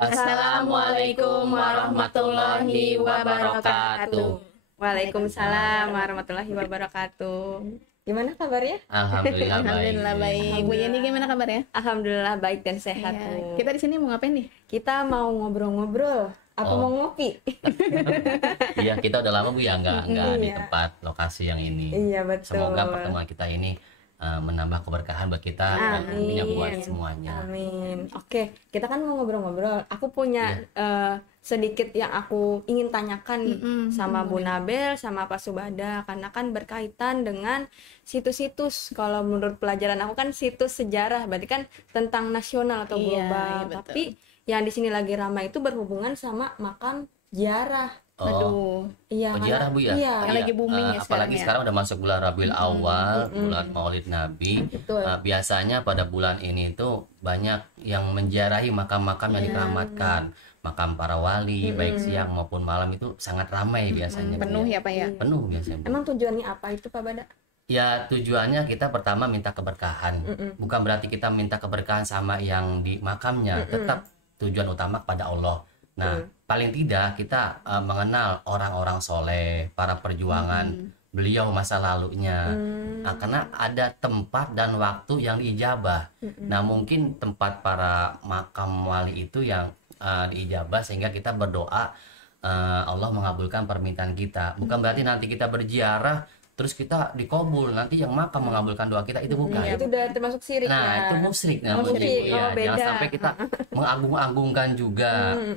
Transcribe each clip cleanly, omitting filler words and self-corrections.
Assalamualaikum warahmatullahi wabarakatuh. Waalaikumsalam warahmatullahi wabarakatuh. Gimana kabarnya? Alhamdulillah baik. Alhamdulillah baik. Bu Yeni gimana kabarnya? Alhamdulillah baik dan sehat. Ya, Bu. kita di sini mau ngapain nih? Kita mau ngobrol-ngobrol. Apa mau ngopi? Iya, kita udah lama Bu ya nggak di Iya. tempat lokasi yang ini. Iya betul. Semoga pertemuan kita ini menambah keberkahan buat kita dan tentunya buat Amin. semuanya. Amin. Oke, kita kan mau ngobrol-ngobrol. Aku punya sedikit yang aku ingin tanyakan nih sama Bu Nabel, sama Pak Subada, karena kan berkaitan dengan situs-situs. Kalau menurut pelajaran aku kan situs sejarah, berarti kan tentang nasional atau Iya, global. iya, betul. Tapi yang di sini lagi ramai itu berhubungan sama makam ziarah. Oh, Aduh, Iya, oh, ziarah Bu ya? Iya, Yang lagi booming ya sekarang apalagi ya. sekarang udah masuk bulan Rabiul Awal, bulan Maulid Nabi. Betul. Biasanya pada bulan ini tuh banyak yang menziarahi makam-makam yang dikeramatkan. Makam para wali, baik siang maupun malam itu sangat ramai biasanya. Bu, penuh ya Pak ya? Penuh biasanya. Bu. Emang tujuannya apa itu Pak Bada? Ya tujuannya kita pertama minta keberkahan. Bukan berarti kita minta keberkahan sama yang di makamnya. Tetap tujuan utama kepada Allah. Nah, paling tidak kita mengenal orang-orang soleh, para perjuangan beliau masa lalunya. Nah, karena ada tempat dan waktu yang diijabah. Nah, mungkin tempat para makam wali itu yang diijabah sehingga kita berdoa Allah mengabulkan permintaan kita. Bukan berarti nanti kita berziarah terus kita dikabul, nanti yang makam mengabulkan doa kita, itu bukan. Itu udah termasuk sirik Nah, ya. itu musyrik Oh, namanya. musyrik. Iya, Oh, beda. jangan sampai kita mengagung-agungkan juga.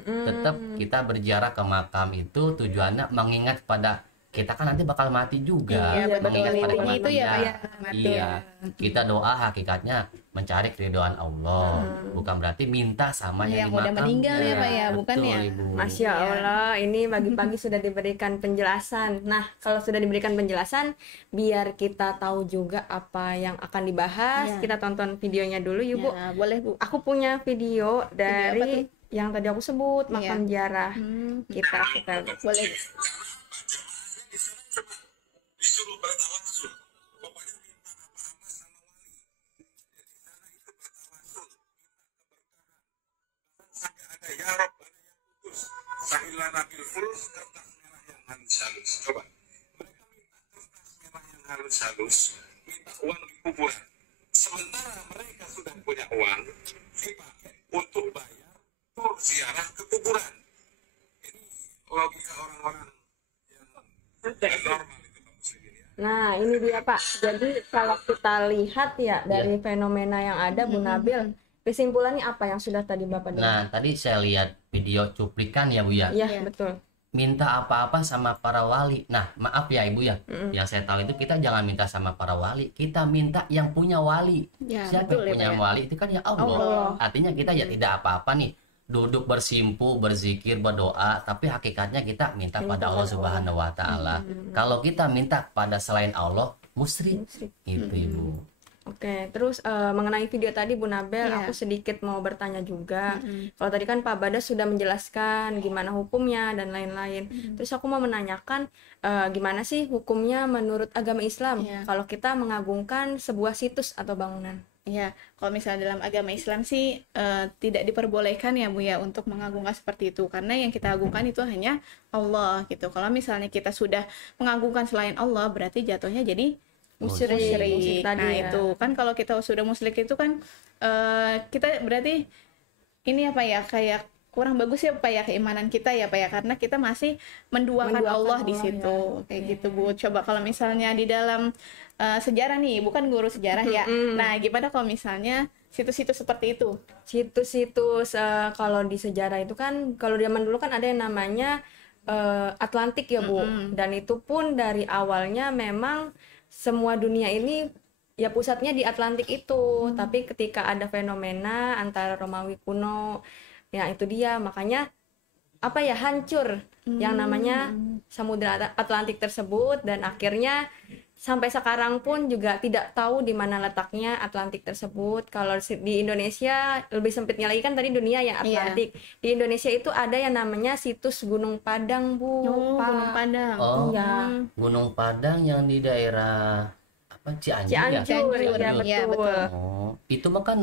Tetap kita berziarah ke makam itu tujuannya mengingat pada kita kan nanti bakal mati juga. Iya, betul. Mengingat pada Intinya itu ya, Pak, ya. kematian. Iya. Kita doa hakikatnya mencari keridhaan Allah. Bukan berarti minta sama yang Yang di udah makamnya. meninggal ya, Pak, ya? Bukan Betul, ya? Ibu. Masya Allah, ini pagi-pagi sudah diberikan penjelasan. Nah, kalau sudah diberikan penjelasan, biar kita tahu juga apa yang akan dibahas, Ya. kita tonton videonya dulu yuk Bu. Ya, boleh Bu. Aku punya video apa dari yang tadi aku sebut, makam ziarah. Kita Boleh Bu. Disuruh bertawasul, pokoknya minta apa-apa sama wali. Jadi sana itu bertawasul, sampai ada ya Rabbana yang kudus, sahillah nabil fulus, kertas merah yang halus-halus. Coba, mereka minta kertas merah yang halus-halus, minta uang di kuburan. Sementara mereka sudah punya uang, dipakai untuk bayar tur ziarah ke kuburan. Ini logika orang-orang yang normal. Nah, ini dia Pak. Jadi kalau kita lihat ya dari fenomena yang ada Bu Nabil, kesimpulannya apa yang sudah tadi Bapak dengar? Nah, tadi saya lihat video cuplikan ya Bu ya. Iya, betul. Minta apa-apa sama para wali. Nah, maaf ya Ibu ya. Yang saya tahu itu kita jangan minta sama para wali, kita minta yang punya wali. Ya, Siapa betul yang ya, punya Pak ya? wali itu kan ya Allah. Artinya kita ya tidak apa-apa nih duduk bersimpu, berzikir, berdoa, tapi hakikatnya kita minta pada Allah Subhanahu wa taala. Kalau kita minta pada selain Allah, musyrik. Itu Ibu. Oke, terus mengenai video tadi Bu Nabel, Iya. aku sedikit mau bertanya juga. Kalau tadi kan Pak Bada sudah menjelaskan gimana hukumnya dan lain-lain. Terus aku mau menanyakan gimana sih hukumnya menurut agama Islam Iya. kalau kita mengagungkan sebuah situs atau bangunan? Ya, kalau misalnya dalam agama Islam sih tidak diperbolehkan ya Bu ya untuk mengagungkan seperti itu, karena yang kita agungkan itu hanya Allah gitu. Kalau misalnya kita sudah mengagungkan selain Allah, berarti jatuhnya jadi Musyrik tadi Nah ya. itu kan kalau kita sudah musyrik itu kan kita berarti ini apa ya, kayak kurang bagus ya Pak ya keimanan kita ya Pak ya, karena kita masih menduakan Allah di Allah, situ kayak gitu Bu. Coba kalau misalnya di dalam sejarah nih, bukan guru sejarah ya. Nah gimana kalau misalnya situs-situs seperti itu? Situs-situs kalau di sejarah itu kan kalau zaman dulu kan ada yang namanya Atlantik ya Bu. Dan itu pun dari awalnya memang semua dunia ini ya pusatnya di Atlantik itu. Tapi ketika ada fenomena antara Romawi kuno, ya itu dia makanya apa ya hancur yang namanya Samudra Atlantik tersebut, dan akhirnya sampai sekarang pun juga tidak tahu di mana letaknya Atlantik tersebut. Kalau di Indonesia lebih sempitnya lagi kan tadi dunia ya Atlantik. Di Indonesia itu ada yang namanya situs Gunung Padang, Bu. Oh, Pak. Gunung Padang. Oh, Iya. Gunung Padang yang di daerah apa Cianjur ya? Cianjur, ya Cianjur, betul. iya, betul. Oh, itu mah kan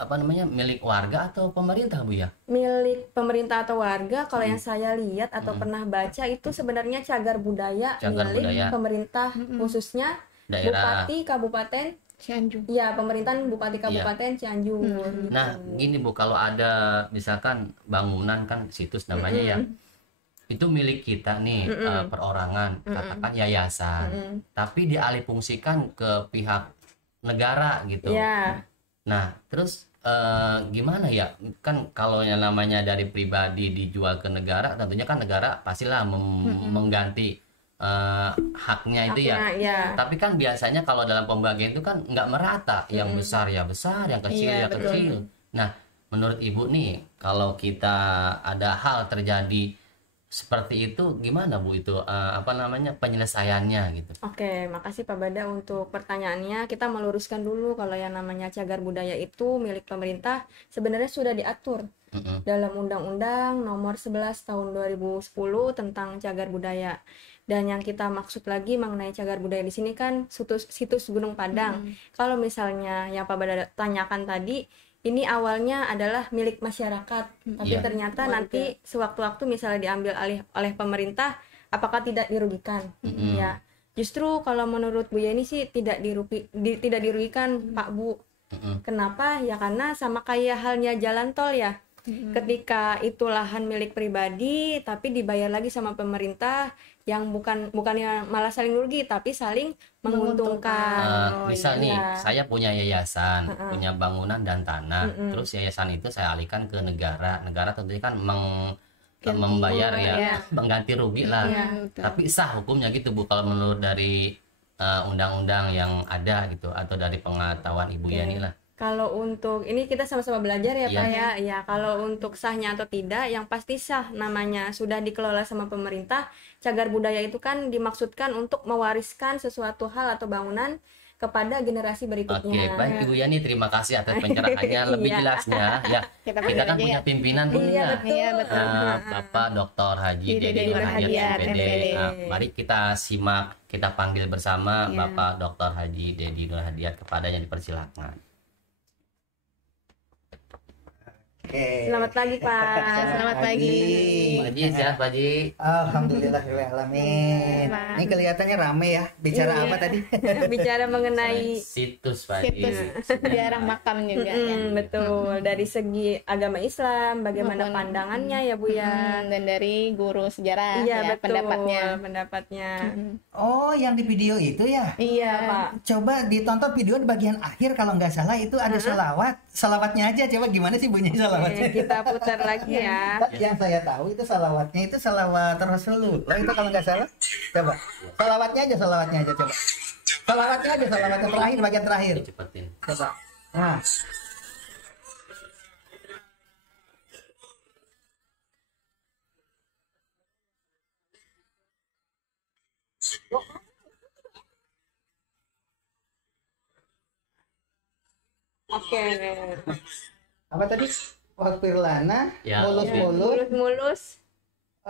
apa namanya, milik warga atau pemerintah Bu ya? Milik pemerintah atau warga. Kalau yang saya lihat atau pernah baca itu sebenarnya cagar budaya Cagar milik budaya. pemerintah, khususnya Daerah. Bupati Kabupaten, Cianjur. ya pemerintahan Bupati Kabupaten Cianjur. Gitu. Nah, gini Bu, kalau ada misalkan bangunan kan situs namanya ya, itu milik kita nih, perorangan, katakan yayasan, tapi dialihfungsikan ke pihak negara gitu. Ya. Nah, terus gimana ya? Kan kalau yang namanya dari pribadi dijual ke negara, tentunya kan negara pastilah mengganti haknya itu ya. Haknya, ya. Tapi kan biasanya kalau dalam pembagian itu kan nggak merata, yang besar ya besar, yang kecil Iya, ya kecil. Nah, menurut Ibu nih, kalau kita ada hal terjadi seperti itu, gimana Bu itu apa namanya, penyelesaiannya gitu? Oke, makasih Pak Bada untuk pertanyaannya. Kita meluruskan dulu kalau yang namanya cagar budaya itu milik pemerintah sebenarnya sudah diatur dalam Undang-Undang Nomor 11 Tahun 2010 tentang cagar budaya. Dan yang kita maksud lagi mengenai cagar budaya di sini kan situs Gunung Padang. Kalau misalnya yang Pak Bada tanyakan tadi, ini awalnya adalah milik masyarakat, tapi Iya. ternyata nanti sewaktu-waktu misalnya diambil alih oleh pemerintah, apakah tidak dirugikan? Ya, justru kalau menurut Bu Yeni sih tidak dirugikan Pak Bu. Kenapa? Ya karena sama kayak halnya jalan tol ya. Ketika itu lahan milik pribadi, tapi dibayar lagi sama pemerintah, yang bukannya malah saling rugi, tapi saling menguntungkan. Misal nih, iya. saya punya yayasan, punya bangunan dan tanah, terus yayasan itu saya alihkan ke negara. Negara tentunya kan membayar ya, mengganti rugi lah. betul. Tapi sah hukumnya gitu Bu, kalau menurut dari undang-undang yang ada gitu, atau dari pengetahuan Ibu Yani lah. Kalau untuk ini kita sama-sama belajar ya Iya. Pak ya. Ya, kalau untuk sahnya atau tidak, yang pasti sah, namanya sudah dikelola sama pemerintah. Cagar budaya itu kan dimaksudkan untuk mewariskan sesuatu hal atau bangunan kepada generasi Oke, berikutnya. baik Ibu Yani, terima kasih atas pencerahannya lebih Iya. jelasnya. Ya, Kita kita kan aja punya ya. pimpinan Bu Iya, ya. betul. Iya, betul. Bapak Dr. Haji Dede Dedi Nur Hadiat Hadiat, MPD. MPD. Mari kita simak, kita panggil bersama Iya. Bapak Dr. Haji Dedi Nur Hadiat, kepadanya dipersilakan. Iya. Selamat pagi Pak. Selamat pagi. Pak Haji, sehat Pak Haji? Alhamdulillahirrahmanirrahim. Nah. Ini kelihatannya rame ya. Bicara Iya. apa tadi? Bicara mengenai Situs Pak Haji. Situs sejarah makam juga ya. betul, dari segi agama Islam bagaimana Maupun- pandangannya ya Bu ya. Dan dari guru sejarah Iya, ya, betul, pendapatnya. Oh, yang di video itu ya. Iya Pak. Coba ditonton video di bagian akhir kalau nggak salah itu ada selawat. Salawatnya aja coba gimana sih bunyi salawatnya? Kita putar lagi ya. Yang saya tahu itu salawatnya itu salawat Rasulullah itu kalau nggak salah. Coba salawatnya aja coba. Salawatnya aja terakhir bagian terakhir. Cepetin. Coba. Nah. Oke. Apa tadi? Wakfirlana, Ya. mulus-mulus, Mulus-mulus.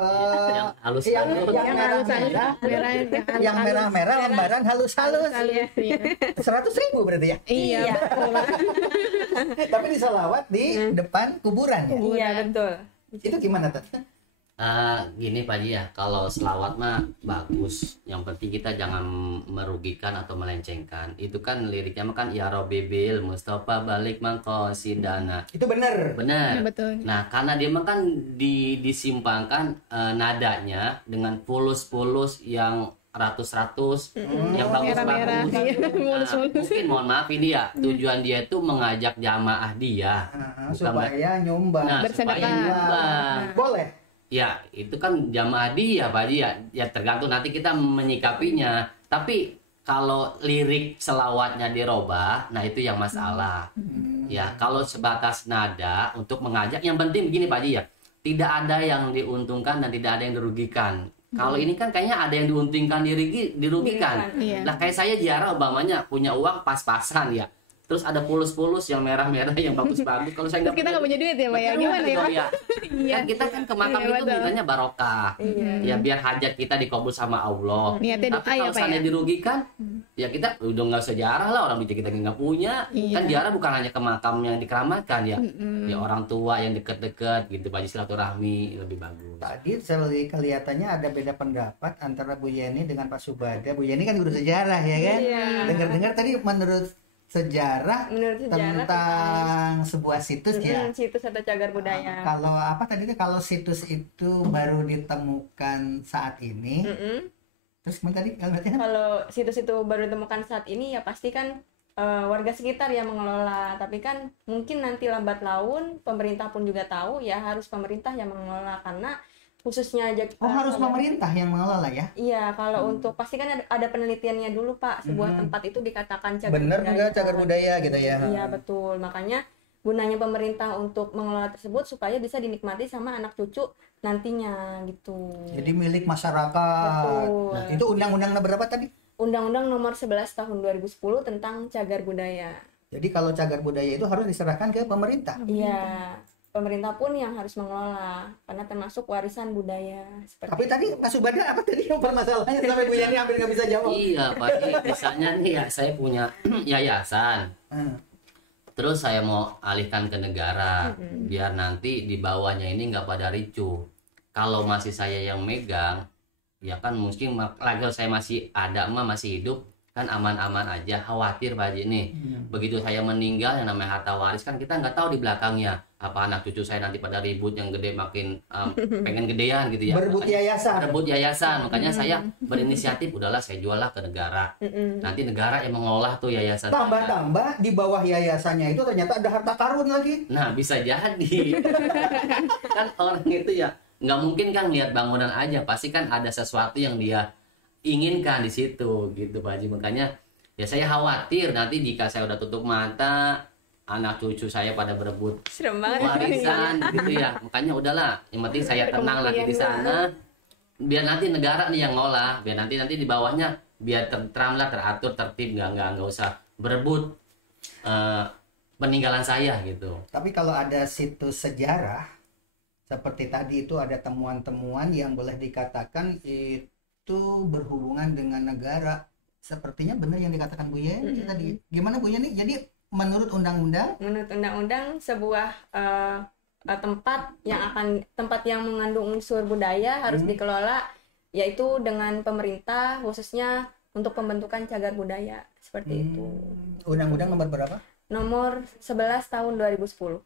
Yang halus yang halus. merah-merah, merah yang merah-merah lembaran halus-halus. Iya. 100.000 berarti ya. Iya, betul. Tapi disalawat di depan kuburan ya. Iya betul. Itu gimana tuh? Gini Pak Haji ya, kalau selawat mah bagus. Yang penting kita jangan merugikan atau melencengkan. Itu kan liriknya mah kan ya Robbi bil Mustafa balik mangkosidana. Itu bener. Benar. Iya, betul. Nah, karena dia mah kan disimpangkan nadanya dengan pulus-pulus yang ratus-ratus, yang merah-merah. bagus-bagus. Iya, Nah, mulus-mulus. mungkin mohon maaf ini ya, tujuan dia itu mengajak jamaah dia. Supaya nyumbang. Nah, Bersedekah. supaya nyumbang. Boleh. Ya, itu kan jamaah dia, Pak Haji ya. Ya tergantung nanti kita menyikapinya. Tapi kalau lirik selawatnya dirubah, nah itu yang masalah. Ya, kalau sebatas nada untuk mengajak, yang penting begini Pak Haji ya. Tidak ada yang diuntungkan dan tidak ada yang dirugikan. Kalau ini kan kayaknya ada yang diuntungkan, dirugikan. Iya. Lah kayak saya ziarah umpamanya punya uang pas-pasan ya. Terus ada pulus-pulus yang merah-merah yang bagus-bagus. Kalau saya Terus kita nggak punya duit ya, Pak ya? Betul, Gimana ya, betul, Pak? ya. Kan kita kan ke makam Iya, itu betul. mintanya barokah. Ya biar hajat kita dikabul sama Allah. Niatnya Tapi doa ya, kalau Pak seandainya ya? dirugikan, ya kita udah nggak sejarah lah, orang kita nggak punya. Kan ziarah bukan hanya ke makam yang dikeramatkan ya, ya orang tua yang deket-deket gitu, Pak Haji, silaturahmi lebih bagus. Tadi kelihatannya ada beda pendapat antara Bu Yeni dengan Pak Subada. Bu Yeni kan guru sejarah ya kan? Dengar-dengar tadi menurut sejarah tentang sebuah situs ya. Situs atau cagar budaya. Kalau apa tadi kalau situs itu baru ditemukan saat ini. Terus tadi kalau situs itu baru ditemukan saat ini ya pasti kan warga sekitar yang mengelola, tapi kan mungkin nanti lambat laun pemerintah pun juga tahu ya harus pemerintah yang mengelola, karena khususnya aja harus pemerintah yang mengelola ya. Iya, kalau untuk pasti kan ada penelitiannya dulu Pak, sebuah tempat itu dikatakan cagar bener budaya. Bener juga cagar budaya gitu ya. Iya betul, makanya gunanya pemerintah untuk mengelola tersebut supaya bisa dinikmati sama anak cucu nantinya gitu. Jadi milik masyarakat. Betul. Nah, itu undang-undang berapa tadi? Undang-Undang nomor 11 tahun 2010 tentang cagar budaya. Jadi kalau cagar budaya itu harus diserahkan ke pemerintah. Iya, pemerintah pun yang harus mengelola karena termasuk warisan budaya. Tapi tadi Mas Subada apa tadi yang permasalahannya sampai Bu Yani hampir nggak bisa jawab? Iya, Pak Haji, misalnya nih ya saya punya yayasan. Terus saya mau alihkan ke negara, biar nanti di bawahnya ini nggak pada ricu. Kalau masih saya yang megang, ya kan mungkin lagi saya masih ada, masih hidup, kan aman-aman aja. Khawatir Pak Haji nih, begitu saya meninggal yang namanya harta waris kan kita nggak tahu di belakangnya apa anak cucu saya nanti pada ribut yang gede makin pengen gedean gitu ya. Berebut yayasan. Makanya saya berinisiatif, udahlah saya jual lah ke negara. Nanti negara yang mengolah tuh yayasan. Tambah-tambah di bawah yayasannya itu ternyata ada harta karun lagi. Nah bisa jadi. Kan orang itu ya nggak mungkin kan lihat bangunan aja, pasti kan ada sesuatu yang dia inginkan di situ gitu Pak Haji. Makanya ya saya khawatir nanti jika saya udah tutup mata, anak cucu saya pada berebut warisan gitu ya. Makanya udahlah, yang penting saya tenang lagi di sana, biar nanti negara nih yang ngolah, biar nanti di bawahnya biar tentram lah, teratur, tertib, nggak usah berebut peninggalan saya gitu. Tapi kalau ada situs sejarah seperti tadi itu ada temuan-temuan yang boleh dikatakan itu berhubungan dengan negara, sepertinya benar yang dikatakan Bu Yeni tadi. Gimana Bu Yeni? Jadi menurut undang-undang sebuah tempat yang mengandung unsur budaya harus dikelola, yaitu dengan pemerintah khususnya untuk pembentukan cagar budaya seperti itu. Undang-undang nomor berapa? Nomor 11 tahun 2010.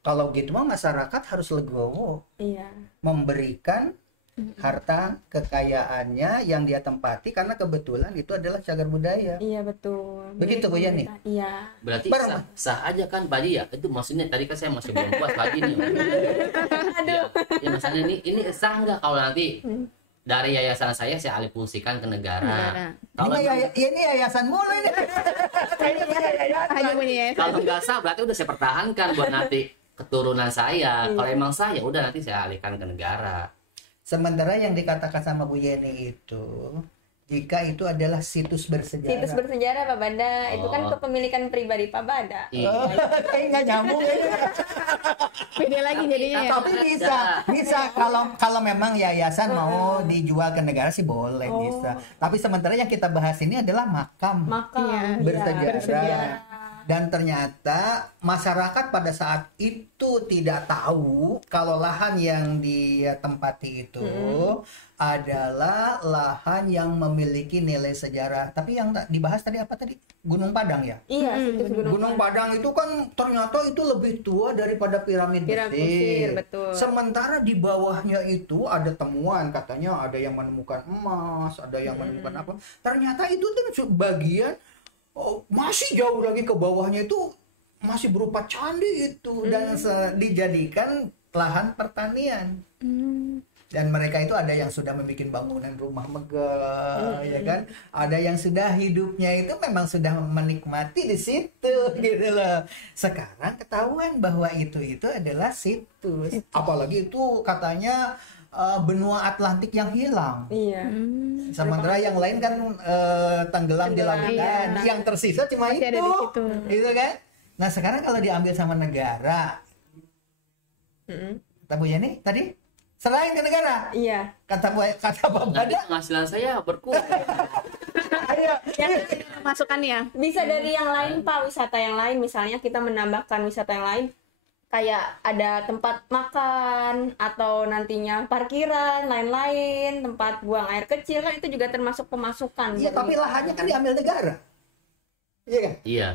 Kalau gitu mah masyarakat harus legowo. Iya. Memberikan harta kekayaannya yang dia tempati karena kebetulan itu adalah cagar budaya. Iya betul. Begitu Bu Yani? Iya. Berarti sah aja kan Pak Haji ya? Itu maksudnya tadi kan saya masih belum puas Pak Haji nih. Aduh. Ya misalnya ini sah nggak kalau nanti dari yayasan saya alih fungsikan ke negara. Ini yayasan mulu ini. Kalau nggak sah berarti udah saya pertahankan buat nanti keturunan saya. Kalau emang sah ya udah nanti saya alihkan ke negara. Sementara yang dikatakan sama Bu Yeni itu, jika itu adalah situs bersejarah. Situs bersejarah Pak Bada, itu kan kepemilikan pribadi Pak Bada. Kayaknya nyambung ya. Beda lagi jadinya ya. Tapi bisa kalau memang yayasan mau dijual ke negara sih boleh bisa. Tapi sementara yang kita bahas ini adalah makam bersejarah. Dan ternyata masyarakat pada saat itu tidak tahu kalau lahan yang dia tempati itu adalah lahan yang memiliki nilai sejarah. Tapi yang dibahas tadi apa tadi? Gunung Padang ya? Iya, Gunung Padang itu kan ternyata itu lebih tua daripada piramid Mesir. Betul. Sementara di bawahnya itu ada temuan, katanya ada yang menemukan emas, ada yang menemukan apa. Ternyata itu tuh bagian masih jauh lagi ke bawahnya itu masih berupa candi itu dan dijadikan lahan pertanian. Dan mereka itu ada yang sudah membuat bangunan rumah megah, ya kan? Ada yang sudah hidupnya itu memang sudah menikmati di situ gitu loh. Sekarang ketahuan bahwa itu adalah situs. Apalagi itu katanya benua Atlantik yang hilang. Iya. Sementara yang lain kan tenggelam di lautan. Yang tersisa cuma masih itu. Gitu kan? Nah, sekarang kalau diambil sama negara. Kata Bu Yani tadi selain ke negara. Iya. Kata Pak Nanti Bada penghasilan saya berkurang. Ayo. Masukannya. Bisa dari yang lain Pak, wisata yang lain, misalnya kita menambahkan wisata yang lain kayak ada tempat makan atau nantinya parkiran, lain-lain, tempat buang air kecil, kan itu juga termasuk pemasukan. Iya, tapi lahannya kan diambil negara. Iya kan? Iya.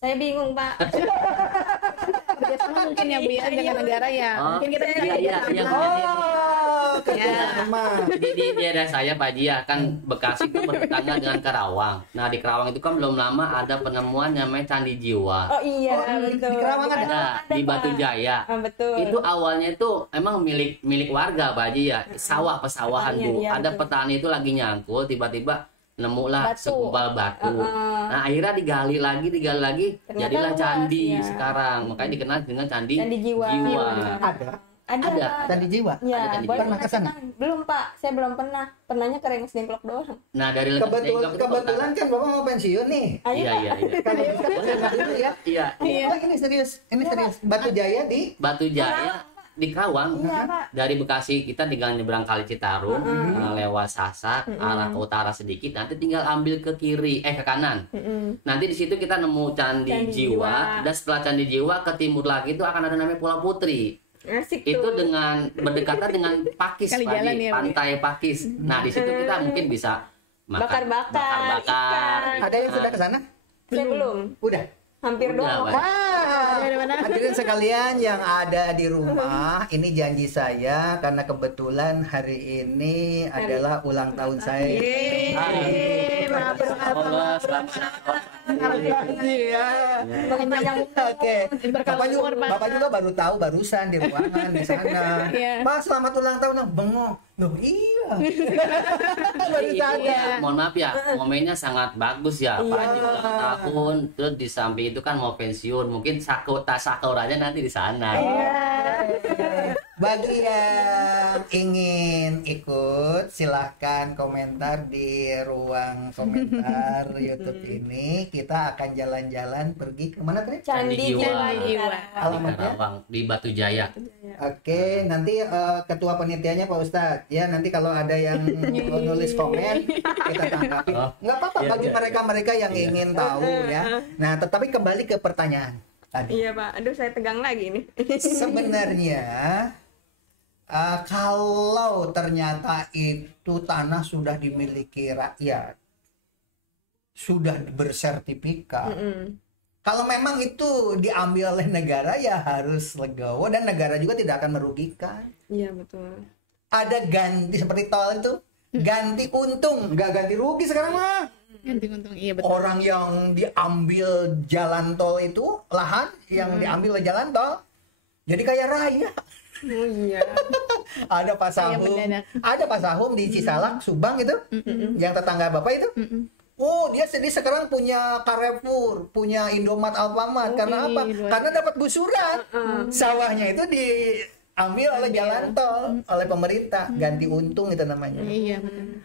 Saya bingung Pak. Kerjasama mungkin ya Bu ya dengan negara ya. Mungkin kita bisa kerjasama. Oh, kerjasama. Di daerah saya Pak Haji ya, kan Bekasi itu bertetangga dengan Karawang. Nah di Karawang itu kan belum lama ada penemuan namanya Candi Jiwa. Oh iya, betul. Di Kerawang ada? Di Pak. Batu Jaya. Betul. Itu awalnya itu emang milik warga Pak Haji ya, sawah pesawahan Bu. Iya, Ada betul. petani itu lagi nyangkul, tiba-tiba nemulah Batu. segumpal batu. Nah akhirnya digali lagi, Ternyata jadilah luas, candi ya. sekarang. Makanya dikenal dengan Candi Candi Jiwa. Ada. Ada. Candi Jiwa. Ya, Ada Candi boleh Jiwa. Pernah ke sana? kasih tahu. Belum Pak, saya belum pernah. Pernahnya ke Rengas Dengklok doang. Nah dari Lengas Dengklok itu Kebetulan kan Bapak mau pensiun nih. Ayo Iya Pak. iya iya. Kalau bisa pensiun dulu ya. Iya. Oh, ini serius. Ini serius. Batu Jaya di Batu Jaya di Karawang. Iya Pak. Dari Bekasi kita tinggal nyebrang Kali Citarum, lewat Sasak, arah ke utara sedikit, nanti tinggal ambil ke kiri, ke kanan. Nanti di situ kita nemu Candi Candi Jiwa, Jiwa. dan setelah Candi Jiwa ke timur lagi itu akan ada namanya Pulau Putri. Asik Itu tuh. dengan berdekatan dengan Pakis, Kali jalan Pak, ya, Bu. pantai Pakis. Nah di situ kita mungkin bisa Bakar-bakar ikan. ada yang sudah ke sana? Saya belum. Udah. Hampir Udah, doang. Pak. Hadirin sekalian yang ada di rumah, ini janji saya karena kebetulan hari ini adalah ulang tahun saya. Allah, selamat. Iya. Oke. Bapak juga baru tahu barusan di ruangan di sana. Iya. Pak, selamat ulang tahun. Bengong. Loh, iya. Baru sadar. Mohon maaf ya, momennya sangat bagus ya, Pak Haji ulang tahun. Terus di samping itu kan mau pensiun, mungkin sakuranya nanti di sana. Bagi yang ingin ikut, silahkan komentar di ruang komentar YouTube ini. Kita akan jalan-jalan pergi ke mana tadi? Candi Jiwa. Jiwa. Di Alamatnya? Karawang, di Batu Jaya. Oke, nanti ketua penitianya Pak Ustadz. Ya, nanti kalau ada yang nulis komen, kita tanggapi. Oh, Nggak apa-apa iya, bagi iya. mereka-mereka yang ingin tahu ya. Nah, tetapi kembali ke pertanyaan tadi. Iya Pak. Aduh saya tegang lagi nih. Sebenarnya kalau ternyata itu tanah sudah dimiliki rakyat, sudah bersertifikat, kalau memang itu diambil oleh negara ya harus legowo dan negara juga tidak akan merugikan. Iya betul. Ada ganti seperti tol itu, ganti untung, nggak ganti rugi sekarang mah. Ganti untung. Iya betul. Orang yang diambil jalan tol itu, lahan yang diambil oleh jalan tol, jadi kaya raya. Oh iya. Ada Pak Sahum, mendadak. ada Pak Sahum di Cisalak, Subang itu, yang tetangga Bapak itu. Oh, dia sekarang punya Carrefour, punya Indomaret, Alfamart. Karena apa? Karena dapat gusuran. Sawahnya itu diambil oleh jalan tol, oleh pemerintah, ganti untung itu namanya. Iya betul.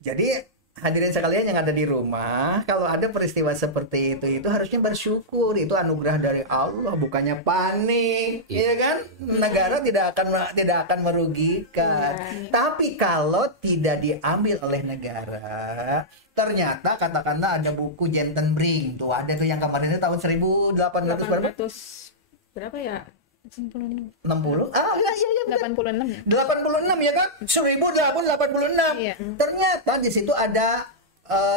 Jadi hadirin sekalian yang ada di rumah, kalau ada peristiwa seperti itu harusnya bersyukur, itu anugerah dari Allah, bukannya panik, ya kan? Negara tidak akan merugikan. Tapi kalau tidak diambil oleh negara, ternyata katakanlah ada buku Jentenbring, tuh ada tuh yang kemarin itu tahun 1800 berapa? 800 berapa ya? 86. 60? Ah, iya. 86 ya. 86 ya kan? 1886. Iya. Ternyata di situ ada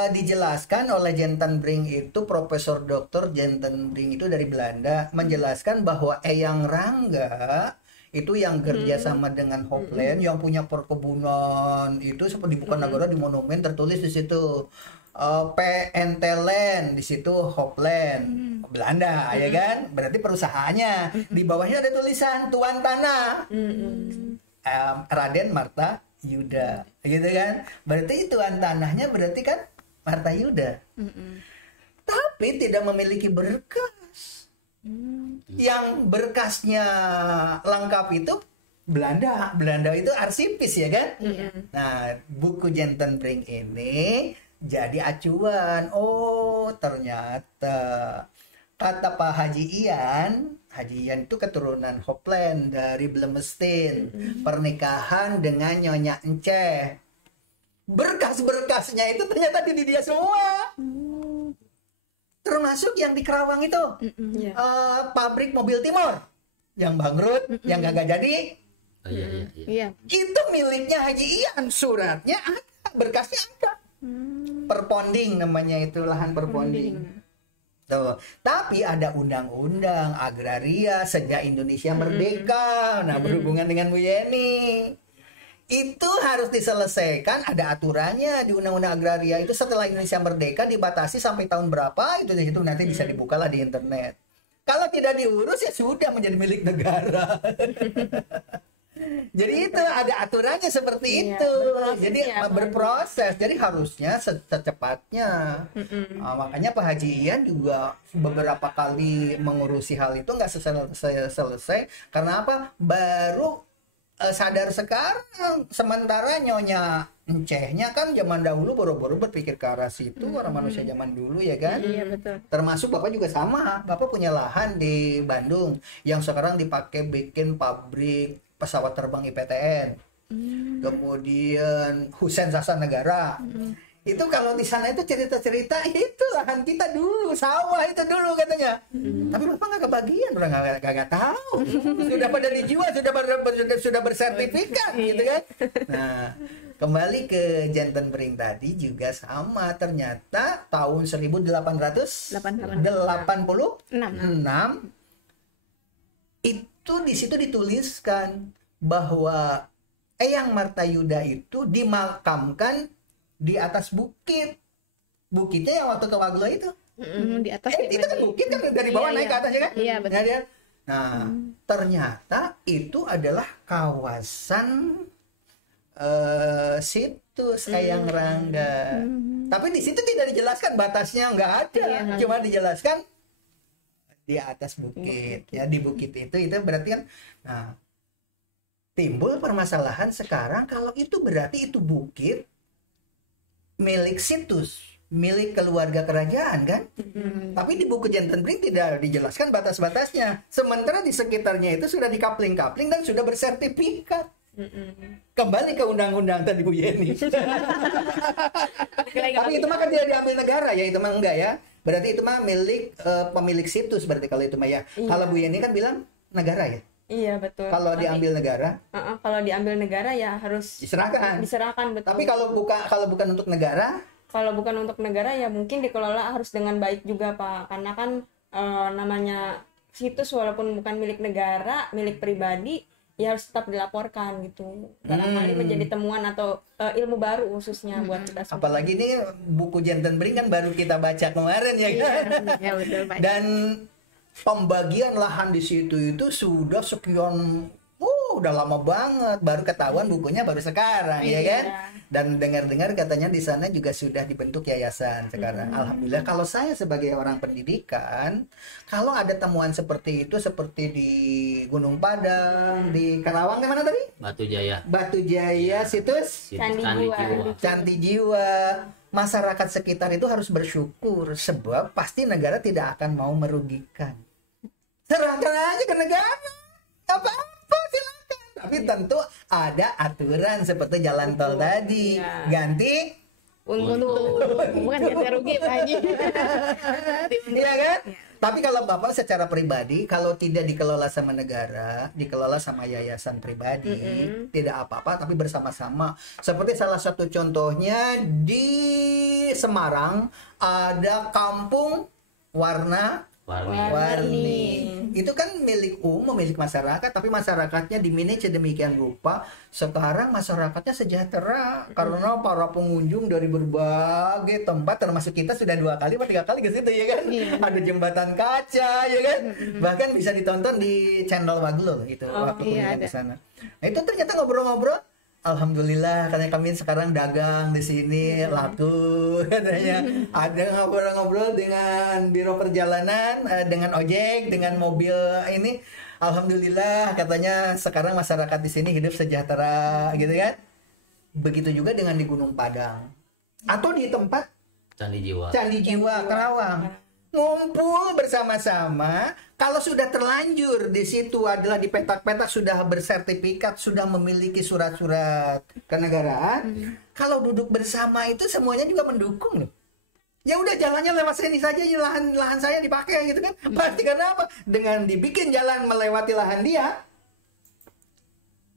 dijelaskan oleh Jentenbring itu, Profesor Dr. Jentenbring itu dari Belanda, menjelaskan bahwa Eyang Rangga itu yang kerja sama dengan Hopland, yang punya perkebunan itu seperti di Bukanagara di monumen tertulis di situ PNT Land, di situ Hopland, Belanda, ya kan? Berarti perusahaannya. Di bawahnya ada tulisan tuan tanah, Raden Marta Yuda, gitu kan? Berarti tuan tanahnya berarti kan Marta Yuda. Tapi tidak memiliki berkas. Yang berkasnya lengkap itu Belanda. Belanda itu arsipis, ya kan? Nah, buku Jentenbring ini jadi acuan. Oh, ternyata kata Pak Haji Ian itu keturunan Hopland dari Blemestin, pernikahan dengan Nyonya Enceh. berkas-berkasnya itu ternyata di dia semua. Termasuk yang di Kerawang itu, Iya. pabrik mobil Timor yang bangkrut, yang kagak jadi, Oh, iya, iya, iya. Iya. itu miliknya Haji Ian, suratnya ada, berkasnya ada. Perponding namanya itu, lahan perponding. Tuh. Tapi ada undang-undang agraria sejak Indonesia merdeka. Nah, berhubungan dengan Bu Yeni. Itu harus diselesaikan, ada aturannya di undang-undang agraria itu setelah Indonesia merdeka dibatasi sampai tahun berapa, itu di situ nanti bisa dibukalah di internet. Kalau tidak diurus ya sudah menjadi milik negara. Jadi itu ada aturannya seperti Iya, itu. berproses Jadi ya, Pak berproses. Jadi harusnya secepatnya. Makanya Pak Haji Ian juga beberapa kali mengurusi hal itu nggak selesai. Karena apa? Baru sadar sekarang. Sementara Nyonya Encehnya kan zaman dahulu boro-boro berpikir ke arah situ. Orang manusia zaman dulu ya kan. Iya, betul. Termasuk Bapak juga sama. Bapak punya lahan di Bandung yang sekarang dipakai bikin pabrik pesawat terbang IPTN. Kemudian Husein Sasa Negara. Itu kalau di sana itu cerita-cerita itu lahan kita dulu, sawah itu dulu katanya. Tapi Bapak nggak kebagian, orang nggak tahu. Sudah pada dijual, sudah bersertifikat gitu kan. Nah, kembali ke Jantan Pring tadi juga sama, ternyata tahun 1886 itu di situ dituliskan bahwa Eyang Martayuda itu dimakamkan di atas bukit. Bukitnya yang waktu ke Waglo itu. Di atas Itu kan bukit kan dari bawah Iya, naik ke atas ya kan? Iya, betul. Nah, ternyata itu adalah kawasan situs Kayang Rangga. Tapi di situ tidak dijelaskan batasnya, nggak ada. Iya. Cuma dijelaskan di atas bukit. Ya, di bukit itu berarti kan. Nah, timbul permasalahan sekarang kalau itu berarti itu bukit milik situs, milik keluarga kerajaan kan? Tapi di buku Jantan Pring tidak dijelaskan batas-batasnya. Sementara di sekitarnya itu sudah dikapling-kapling dan sudah bersertifikat. Kembali ke undang-undang tadi Bu Yeni. Tapi itu mah kan tidak diambil negara ya, itu mah enggak ya. Berarti itu mah milik pemilik situs berarti kalau itu mah ya. Iya. Kalau Bu Yeni kan bilang negara ya. Iya betul. Kalau diambil negara Kalau diambil negara ya harus diserahkan. betul. Tapi kalau bukan untuk negara, kalau bukan untuk negara ya mungkin dikelola harus dengan baik juga Pak, karena kan namanya situs walaupun bukan milik negara, milik pribadi ya harus tetap dilaporkan gitu. Barangkali menjadi temuan atau ilmu baru khususnya buat kita semua. apalagi ini buku Jantan Pring kan baru kita baca kemarin ya kan. Iya, betul, Pak. Dan pembagian lahan di situ itu sudah sekian, udah lama banget, baru ketahuan bukunya baru sekarang ya kan. Dan dengar-dengar katanya di sana juga sudah dibentuk yayasan sekarang. Alhamdulillah. Kalau saya sebagai orang pendidikan, kalau ada temuan seperti itu, seperti di Gunung Padang, di Karawang, di mana tadi? Batu Jaya. Batu Jaya, situs Candi Candi Jiwa. Jiwa. Candi Jiwa. Masyarakat sekitar itu harus bersyukur sebab pasti negara tidak akan mau merugikan. Serahkan aja ke negara, apa-apa silakan. Tapi tentu ada aturan seperti jalan tol tadi. Iya. Ganti, Untuk Bukan ganti rugi, Pak Haji. iya kan? Tapi kalau Bapak secara pribadi, kalau tidak dikelola sama negara, dikelola sama yayasan pribadi, tidak apa-apa, tapi bersama-sama. Seperti salah satu contohnya di Semarang, ada kampung warna-warni. Itu kan milik umum, milik masyarakat, tapi masyarakatnya dimanage demikian rupa. Sekarang masyarakatnya sejahtera karena para pengunjung dari berbagai tempat, termasuk kita sudah 2 kali atau 3 kali ke situ ya kan. Ada jembatan kaca ya kan. Bahkan bisa ditonton di channel Waglo gitu waktu kunjungan ke sana. Nah, itu ternyata ngobrol-ngobrol, alhamdulillah karena kami sekarang dagang di sini laku katanya. Ada ngobrol-ngobrol dengan biro perjalanan, dengan ojek, dengan mobil ini. Alhamdulillah katanya sekarang masyarakat di sini hidup sejahtera gitu kan. Begitu juga dengan di Gunung Padang atau di tempat Candi Jiwa. Candi Jiwa Kerawang. ngumpul bersama-sama. Kalau sudah terlanjur di situ adalah di petak-petak sudah bersertifikat, sudah memiliki surat-surat kenegaraan. Kalau duduk bersama itu semuanya juga mendukung loh. Ya udah jalannya lewat sini saja, lahan saya dipakai gitu kan. Pasti karena apa? Dengan dibikin jalan melewati lahan dia,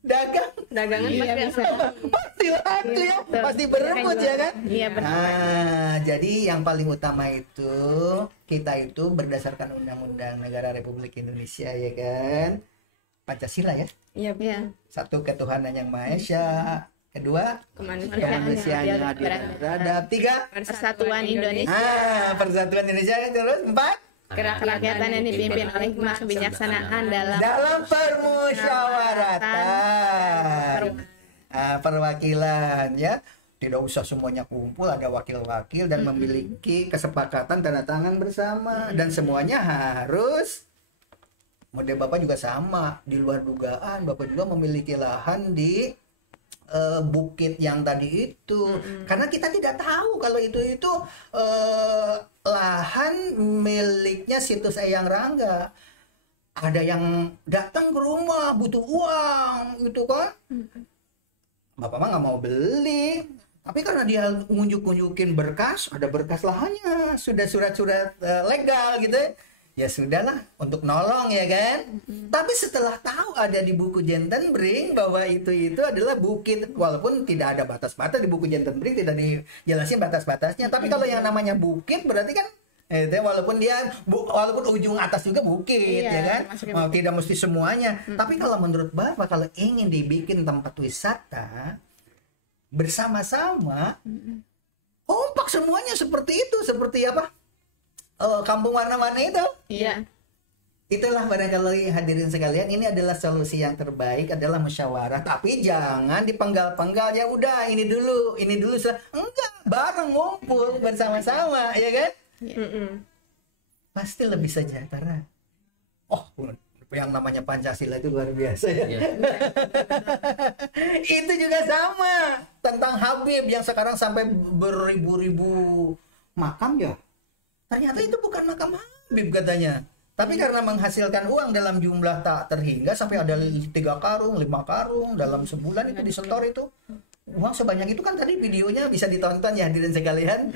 dagangan Iya, bisa. pasti laku ya, betul. pasti berebut ya kan. Iya, benar. Nah, jadi yang paling utama itu kita itu berdasarkan Undang-Undang Negara Republik Indonesia ya kan, Pancasila ya. Iya, Iya. Satu, ketuhanan yang Maha Esa. Kedua, kemanusiaan. kemanusiaan yang adil dan beradab. Tiga, Persatuan Indonesia. persatuan Indonesia. Terus empat, Kerakyatan yang dipimpin oleh hikmah kebijaksanaan dalam permusyawaratan. Perwakilan ya. Tidak usah semuanya kumpul, ada wakil-wakil dan memiliki kesepakatan tanda tangan bersama, dan semuanya harus model Bapak juga sama, di luar dugaan Bapak juga memiliki lahan di bukit yang tadi itu. Karena kita tidak tahu kalau itu lahan miliknya situs Eyang Rangga. Ada yang datang ke rumah butuh uang gitu kan. Bapak mah nggak mau beli, tapi karena dia ngunjukin berkas, ada berkas lahannya, sudah surat-surat legal gitu, ya sudahlah untuk nolong ya kan. Tapi setelah tahu ada di buku Jentenbring bahwa itu adalah bukit, walaupun tidak ada batas-batas di buku Jentenbring, tidak dijelasin batas-batasnya. Tapi kalau yang namanya bukit berarti kan walaupun ujung atas juga bukit ya kan, tidak mesti semuanya. Tapi kalau menurut Bapak, kalau ingin dibikin tempat wisata bersama-sama, kompak semuanya seperti itu, seperti apa? Kampung warna-warni itu. Iya. Itulah barangkali hadirin sekalian, ini adalah solusi yang terbaik adalah musyawarah. Tapi jangan dipenggal-penggal, ya udah ini dulu. Enggak, bareng ngumpul bersama-sama ya kan? Pasti lebih sejahtera. Oh, yang namanya Pancasila itu luar biasa ya. Itu juga sama tentang Habib yang sekarang sampai beribu-ribu makam ya. Ternyata itu bukan makam Habib katanya. Tapi karena menghasilkan uang dalam jumlah tak terhingga, sampai ada 3 karung, 5 karung dalam sebulan itu disetor itu. Uang sebanyak itu kan tadi videonya bisa ditonton ya hadirin sekalian.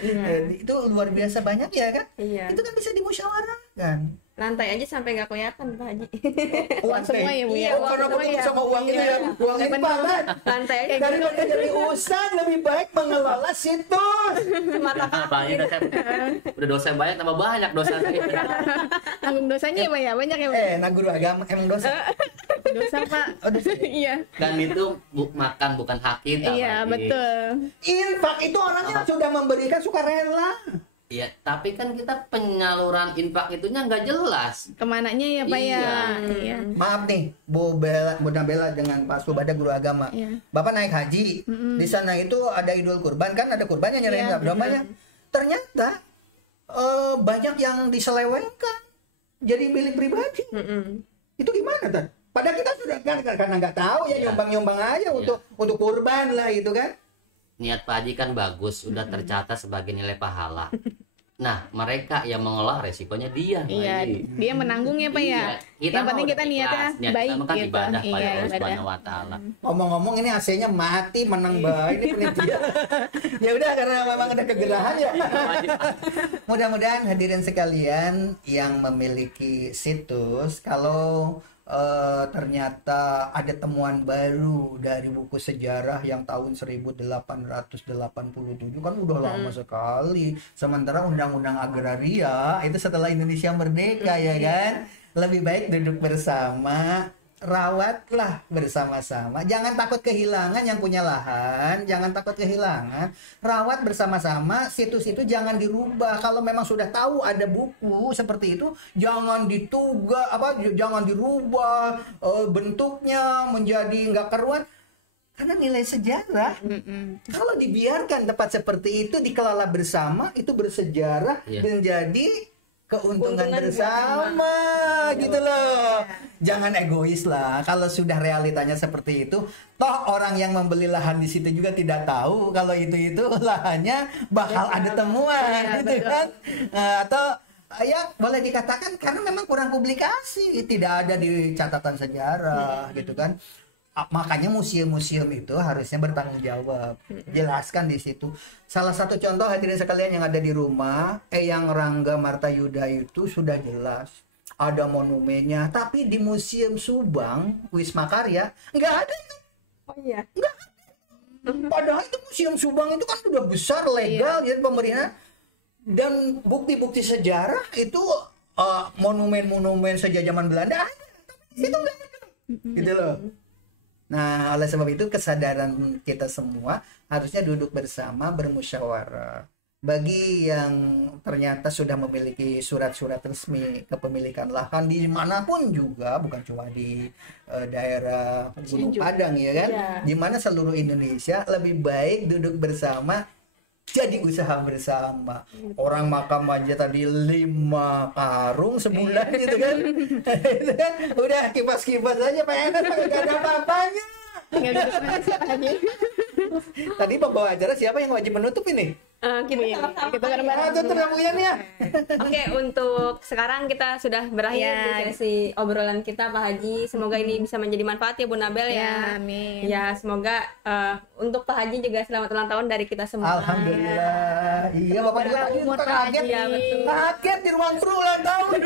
Itu luar biasa banyak ya kan? Iya. Itu kan bisa dimusyawarahkan. Lantai aja sampai nggak kelihatan Pak Haji. Uang semua ya, Bu ya. Iya, karena ketemu sama uang itu ya. Uang ini banget. Lantai aja Daripada jadi ustaz, lebih baik mengelola situs. Banyak udah dosa banyak tambah banyak dosa. Tanggung dosanya ya, Pak ya. Banyak ya, Pak. Nah guru agama emang dosa. Dosa, Pak. Iya. Dan itu makan bukan hak kita. Iya, Pak. betul. Infak itu orangnya sudah memberikan sukarela. Iya, tapi kan kita penyaluran infak itunya nggak jelas. Kemananya ya, Pak ya. Iya. Maaf nih, Bu Nabela dengan Pak Subada guru agama. Iya. Bapak naik haji. Di sana itu ada Idul Kurban kan, ada kurbannya nyerahin dombanya. Ternyata banyak yang diselewengkan jadi milik pribadi. Itu gimana kan? Padahal kita sudah kan karena nggak tahu ya, nyombang-nyombang aja untuk kurban lah itu kan. Niat Pak Haji kan bagus, sudah tercatat sebagai nilai pahala. Nah, mereka yang mengolah resikonya dia. Iya, Haji. dia menanggung ya, Pak ya. Kita Yang penting kita niatnya baik kan gitu. ibadah pada Iya, Allah ibadah. Subhanahu wa taala. Ngomong-ngomong ini AC-nya mati, menang baik ini penitia. Ya udah karena memang ada kegerahan ya. Mudah-mudahan hadirin sekalian yang memiliki situs, kalau ternyata ada temuan baru dari buku sejarah yang tahun 1887 kan udah lama sekali. Sementara undang-undang agraria itu setelah Indonesia merdeka ya kan. Lebih baik duduk bersama, rawatlah bersama-sama. Jangan takut kehilangan yang punya lahan, jangan takut kehilangan. Rawat bersama-sama, situs itu jangan dirubah. Kalau memang sudah tahu ada buku seperti itu, jangan jangan dirubah bentuknya menjadi nggak karuan. Karena nilai sejarah, kalau dibiarkan tempat seperti itu dikelola bersama, itu bersejarah menjadi keuntungan bersama gitu loh. Jangan egois lah. Kalau sudah realitanya seperti itu, toh orang yang membeli lahan di situ juga tidak tahu kalau itu lahannya bakal ada temuan gitu kan. Atau ya boleh dikatakan karena memang kurang publikasi, tidak ada di catatan sejarah gitu kan. Makanya museum-museum itu harusnya bertanggung jawab, jelaskan di situ. Salah satu contoh hadirin sekalian yang ada di rumah, yang Rangga Martayuda itu sudah jelas ada monumennya, tapi di Museum Subang Wisma Karya nggak ada itu. Oh iya. Nggak ada. Padahal itu Museum Subang itu kan udah besar, legal, jadi pemerintah. Dan bukti-bukti sejarah itu monumen-monumen sejak zaman Belanda ada, itu nggak ada, gitu loh. Nah, oleh sebab itu kesadaran kita semua harusnya duduk bersama, bermusyawarah. Bagi yang ternyata sudah memiliki surat-surat resmi kepemilikan lahan dimanapun juga, bukan cuma di daerah Gunung Padang ya kan, di mana seluruh Indonesia, lebih baik duduk bersama, jadi usaha bersama. Orang makam aja tadi 5 karung sebulan gitu kan. Itu kan udah kipas-kipas aja Pak Enes, nggak ada apa-apanya. Tinggal duduk aja lagi. Tadi pembawa acara siapa yang wajib menutup ini? Kita sama-sama. Kita bareng-bareng. Tutup kamunya nih ya. Oke, untuk sekarang kita sudah berakhir di sesi obrolan kita Pak Haji. Semoga ini bisa menjadi manfaat ya Bu Nabel ya. Amin. Ya, semoga untuk Pak Haji juga selamat ulang tahun dari kita semua. Alhamdulillah. Iya, Bapak juga umur kaget. Iya, betul. Kaget di ruang kru ulang tahun.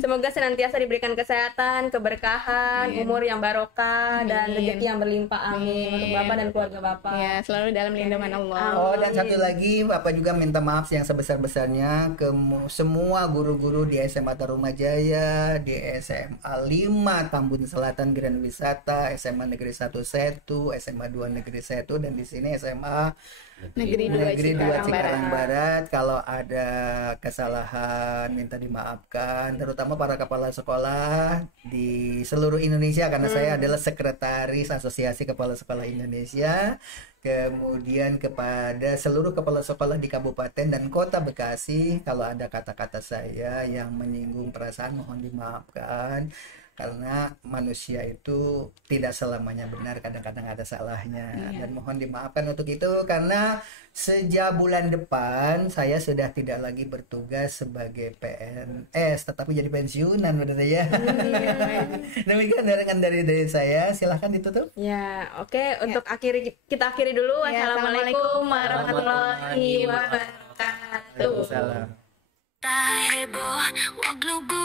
Semoga senantiasa diberikan kesehatan, keberkahan, umur yang barokah, dan rezeki yang berlimpah. Amin. Untuk Bapak dan keluarga Bapak. Ya, selalu dalam lindungan Allah. Oh, dan satu lagi Bapak juga minta maaf yang sebesar-besarnya ke semua guru-guru di SMA Tarumajaya, di SMA 5 Tambun Selatan Grand Wisata, SMA Negeri 1 Setu, SMA 2 Negeri 1, dan di sini SMA Negeri 2 Cikarang Barat. Kalau ada kesalahan minta dimaafkan, terutama para kepala sekolah di seluruh Indonesia, karena saya adalah sekretaris Asosiasi Kepala Sekolah Indonesia. Kemudian kepada seluruh kepala sekolah di Kabupaten dan Kota Bekasi, kalau ada kata-kata saya yang menyinggung perasaan, mohon dimaafkan. Karena manusia itu tidak selamanya benar, kadang-kadang ada salahnya. Dan mohon dimaafkan untuk itu, karena sejak bulan depan saya sudah tidak lagi bertugas sebagai PNS, tetapi jadi pensiunan udah ya. Demikian dari saya, silahkan ditutup. Ya, oke. Untuk kita akhiri dulu. Wassalamualaikum warahmatullahi wabarakatuh. Waalaikumsalam. Tak heboh, wag lugu